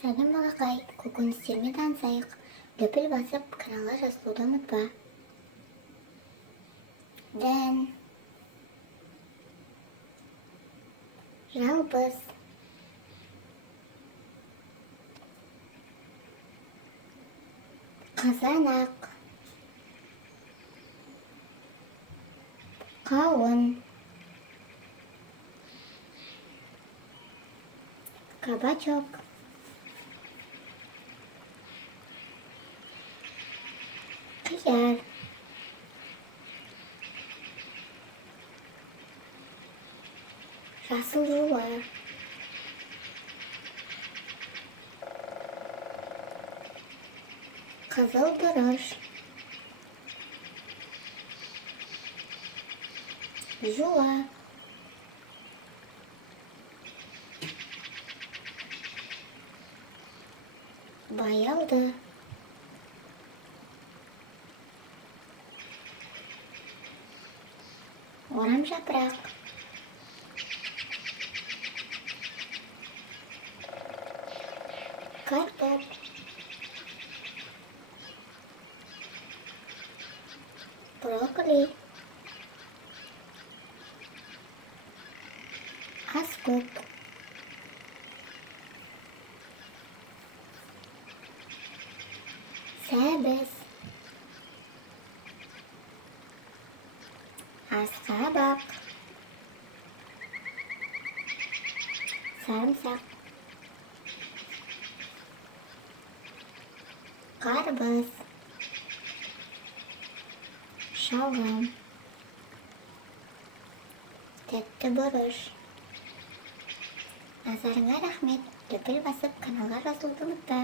Сәлем балақай, көкөністермен танысайық. Löпіл басып, каналға жазылуды ұмытпа. Дән, жалбыз, қазанақ, қауын, кабачок, қияр, жасыл жуа, қызыл бұрыш, жуа, баялды, орам жапырақ, картоп, брокколи, аскөк, сәбіз, асқабақ, сарымсақ, қарбыз, шалғам, тәтті бұрыш. Назарыңа рахмет. Löпіл басып, каналға жазылуды ұмытпа.